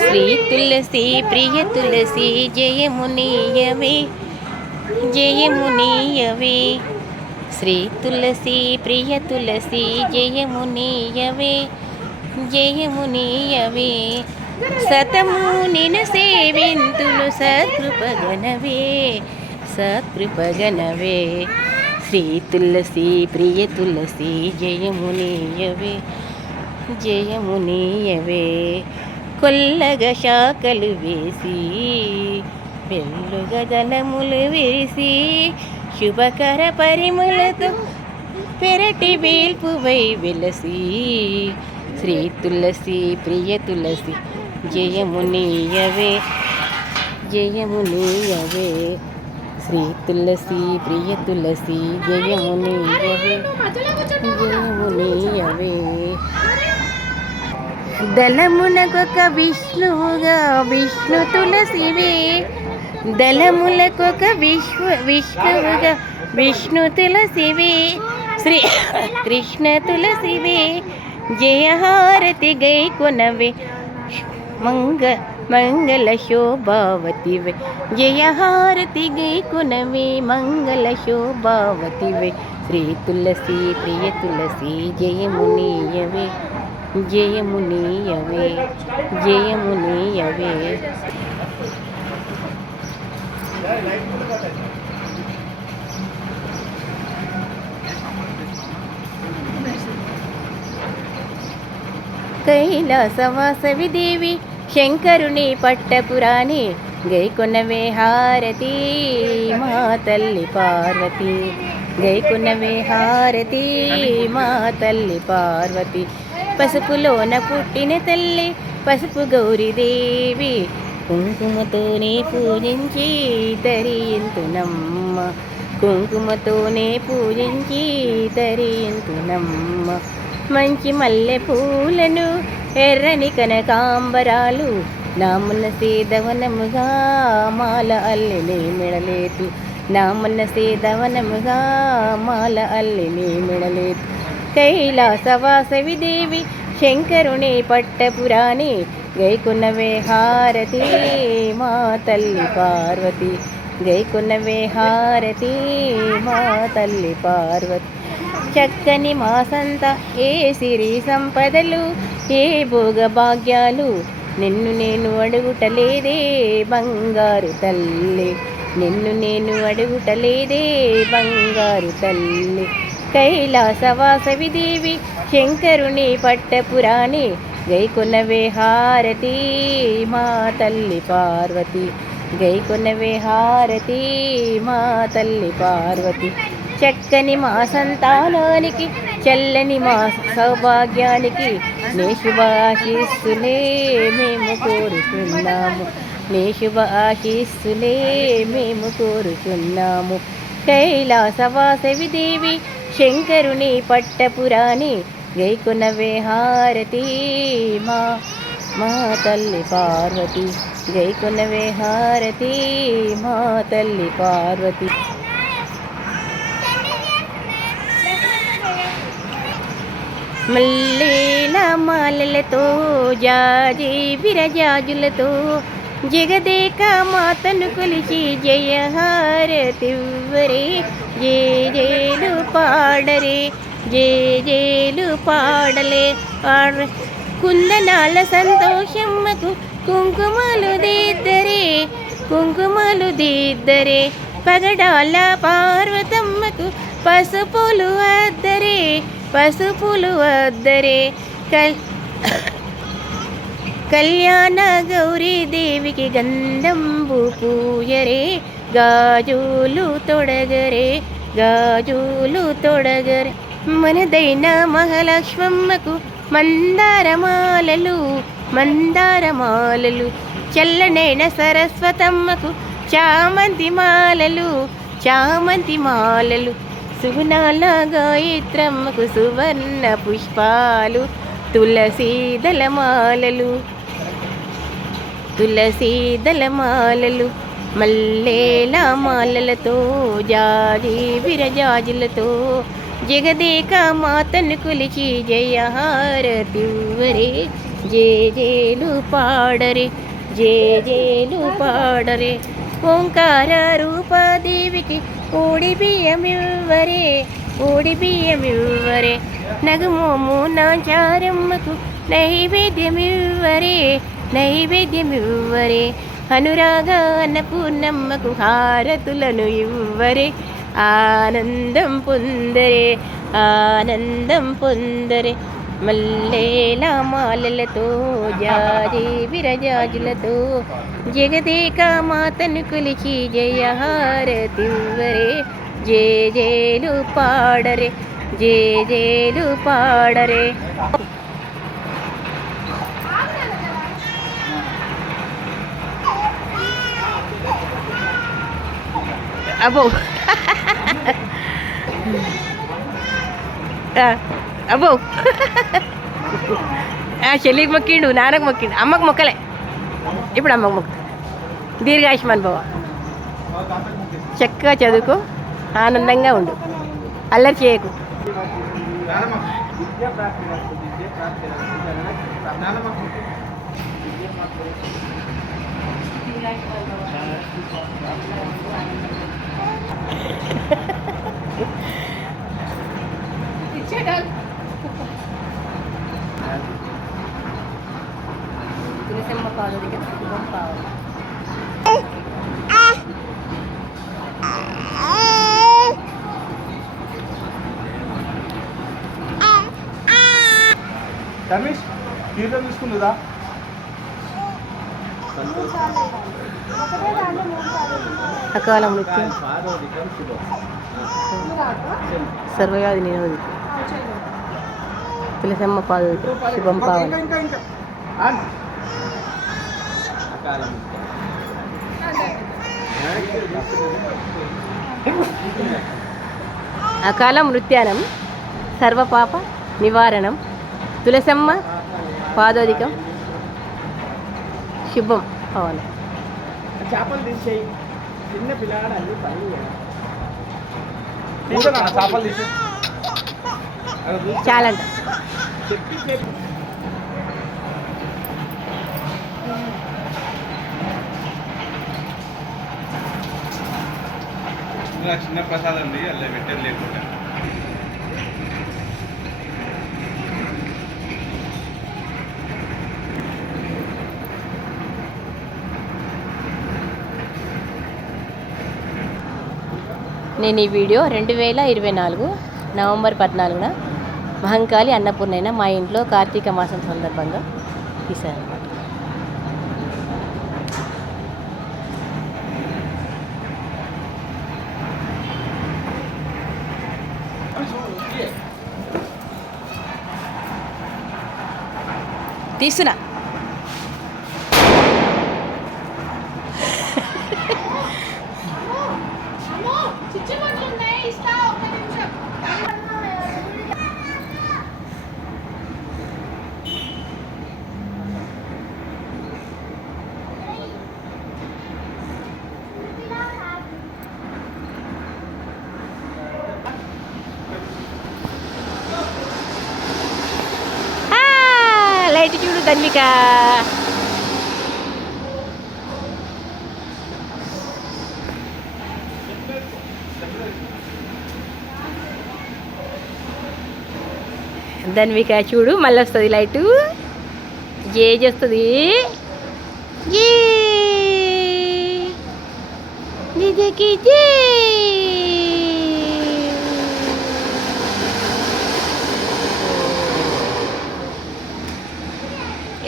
శ్రీ తులసి ప్రియ తులసి జయమునీయవే జయమునీయవే శ్రీ తులసి ప్రియ తులసి జయమునీయవే జయమునీయవే సతము నిను సేవింతులు సత్కృపగనవే సత్కృపగనవే శ్రీ తులసి ప్రియ తులసి జయమునీయవే జయమునీయవే కొల్లగ శాఖలు వేసి వెల్లుగ దళములు వేసి శుభకర పరిమళతో పెరటి వేల్పువై వెలసి శ్రీ తులసి ప్రియ తులసి జయమునీయవే జయమునీయవే శ్రీ తులసి ప్రియ తులసి జయమునీయవే జయమునీయవే దళములకొక విష్ణువుగా విష్ణు తులసివే దళములకొక విష్ణువుగా విష్ణు తులసివే శ్రీ కృష్ణ తులసివే జయహారతి గై కొనవే మంగళ శోభావతివే జయహారతి గై కొనవే మంగళ శోభావతివే శ్రీ తులసి ప్రియ తులసి జయమునీయవే జయమునీయవే జయమునీయవే కైలాసవాసవి దేవి శంకరుని పట్టపురాణి గైకొనవే హారతి మా తల్లి పార్వతి గైకొనవే హారతి మా తల్లి పార్వతి పసుపులోన పుట్టిన తల్లి పసుపు గౌరీదేవి కుంకుమతోనే పూజించి తరియంతునమ్మ కుంకుమతోనే పూజించి తరియంతునమ్మ మంచి మల్లె పూలను ఎర్రని కనకాంబరాలు నామున్న సేదవనముగా మాల అల్లిని మెడలేతు నామున్న సేదవనముగా మాల అల్లిని మెడలేతు కైలాసవాసవి దేవి శంకరుని పట్టపురాణి గైకొనవే హారతి మా తల్లి పార్వతి గైకొనవే హారతి మా తల్లి పార్వతి చక్కని మాసంత ఏ సిరి సంపదలు ఏ భోగ భాగ్యాలు నిన్ను నేను అడుగుటలేదే బంగారు తల్లి నిన్ను నేను అడుగుటలేదే బంగారు తల్లి కైలాసవాసవి దేవి శంకరుని పట్టపురాణి గైకొనవే హారతి మా తల్లి పార్వతి గైకొనవే హారతి మా తల్లి పార్వతి చక్కని మా సంతానానికి చల్లని మా సౌభాగ్యానికి నీ శుభాశీస్సులే మేము కోరుచున్నాము. నీ శుభ ఆశీస్సులే మేము కోరుచున్నాము. కైలాసవాసవి దేవి శంకరుని పట్టపురాణి గైకొనవే హారతి మా మా తల్లి పార్వతి. గైకొనవే హారతి మా తల్లి పార్వతి. మల్లేల మాలలతో జాజి విరజాజులతో జగదేక మాతను కొలిచి జయహారతివ్వరే. జేజేలు పాడరే జేజేలు పాడలే కుందనాల సంతోషమ్మకు కుంకుమలు దిద్దరే. కుంకుమలు దిద్దరే పగడాల పార్వతమ్మకు పసుపులు అద్దరే. పసుపులు అద్దరే కళ్యాణ గౌరీ దేవికి గంధంబు పూయరే. గాజులు తొడగరే గాజులు తొడగరే మనదైన మహాలక్ష్మమ్మకు మందారమాలలు మందారమాలలు. చల్లనైన సరస్వతమ్మకు చామంతి మాలలు చామంతి మాలలు. సుగుణాల గాయత్రమ్మకు సువర్ణ పుష్పాలు తులసీదళ మాలలు తులసీదళ మాలలు. మల్లేల మాలలతో జాజి విరజాజులతో జగదేక మాతను కొలిచి జయహారతివ్వరే. జేజేలు పాడరే జేజేలు పాడరే ఓంకార రూపాదేవికి ఓడి బియ్యమివ్వరే. ఓడి బియ్యమివ్వరే నగమోము నాచారమ్మకు నైవేద్యమివ్వరే. నైవేద్యమివ్వరే అనురాగ అన్నపూర్ణమ్మకు హారతులను ఇవ్వరే. ఆనందం పొందరే ఆనందం పొందరే. మల్లేల మాలలతో జాజి విరజాజులతో జగదేక మాతను కొలిచి జయహారతివ్వరే. జేజేలు పాడరే జేజేలు పాడరే. అబ్బో అబ్బో చెల్లికి మొక్కిండు నాన్నకు మొక్కిండు అమ్మకు మొక్కలే. ఇప్పుడు అమ్మకు మొక్క. దీర్ఘాయుష్మాన్ బావ చక్కగా చదువుకో ఆనందంగా ఉండు అల్లరి చేయకు. తులసమ్మ పాదదిగా శుభం కావాలి. రమేష్ తీర్థం తీసుకుందా? అకాల మృత్యు సర్వవ్యాధి నిరోధి తులసమ్మ పాదదిగా శుభం కావాలి. అకాల మృత్యానం సర్వపాప నివారణం తులసమ్మ పాదోదికం శుభం కావాలి. చేపలు తీసేయి చిన్న పిల్లాడు అన్ని పని చేపలు తీసే చాలంట. చిన్న ప్రసాదం అలా పెట్టేది లేకుండా నేను ఈ వీడియో 2024 నవంబర్ 14న మహంకాళి అన్నపూర్ణైన మా ఇంట్లో కార్తీక మాసం సందర్భంగా తీశాను అన్నమాట. తీస్తున్నా. లైట్ చూడు ధన్విక. ధన్విక చూడు మళ్ళీ వస్తుంది లైటు. ఏ చేస్తుంది నిజకి జే.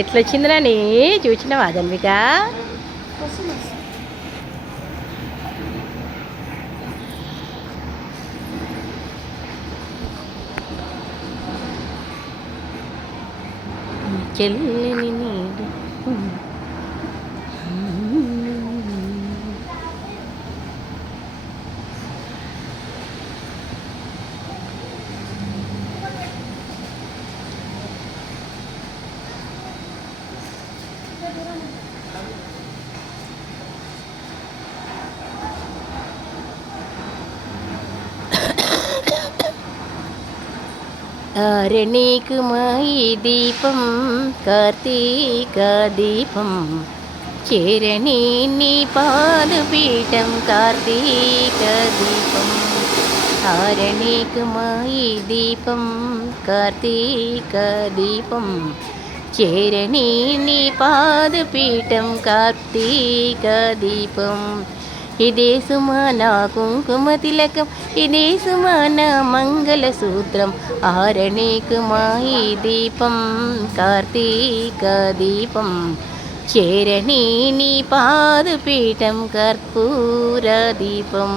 ఎట్లొచ్చిందిరా నీ చూసినావా ధన్విక? చెల్లిని నీడు ఆరణీకు మాయి దీపం కార్తీక దీపం చేరణి నీ పాదపీఠం కార్తీక దీపం. ఆరణీకు మాయి దీపం కార్తీక దీపం చేరణి నీ పాదపీఠం కార్తీక దీపం. ఇదే సుమా నా కుంకుమ తిలకం ఇదే సుమా నా మంగళసూత్రం. ఆరణీకు మాయి దీపం కార్తీక దీపం చేరణి నీ పాదపీఠం కర్పూర దీపం.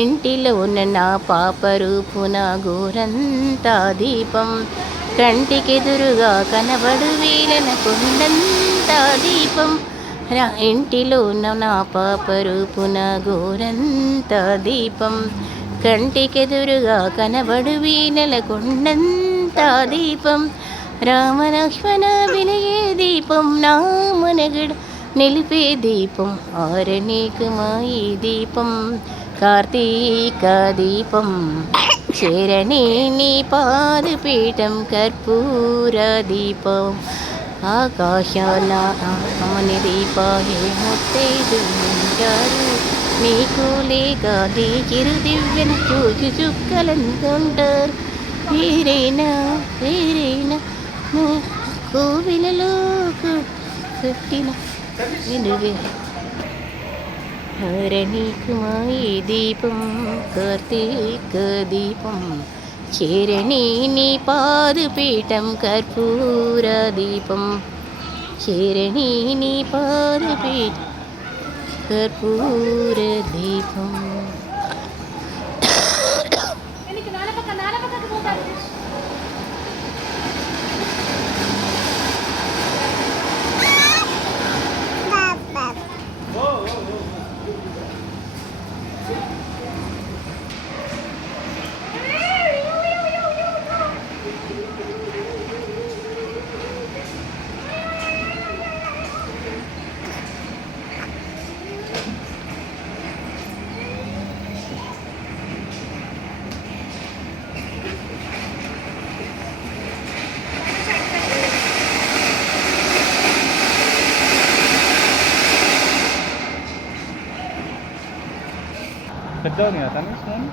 ఇంటిలో ఉన్న నా పాప రూపున గోరంతా దీపం కంటికెదురుగా కనబడు వీలన కొండంతా దీపం. ఇంటిలో ఉన్న నా పాప రూపున గోరంతా దీపం కంటికెదురుగా కనబడు వీనల కొండంతా దీపం. రామలక్ష్మణ వెలిగే దీపం నా మనగడ నిలిపే దీపం. ఆరణీకు మాయి దీపం కార్తీక దీపం చేరణి నీ పాదపీఠం కర్పూర దీపం. ఆకాశాన అమని దీపాయే ముత్తైదు ఉంటారు నీకు లేక నీ చిరు దివ్యన చూచి చుక్కలంతుంటారు. వేరైనా కోవిలలో కట్టిన వినువే. ఆరణీకు మాయి దీపం కార్తీక దీపం చేరణి నీ పాదపీఠం కర్పూర దీపం చేరణి నీ పాదపీఠం కర్పూర దీపం. పెద్దవాడిని కదా తను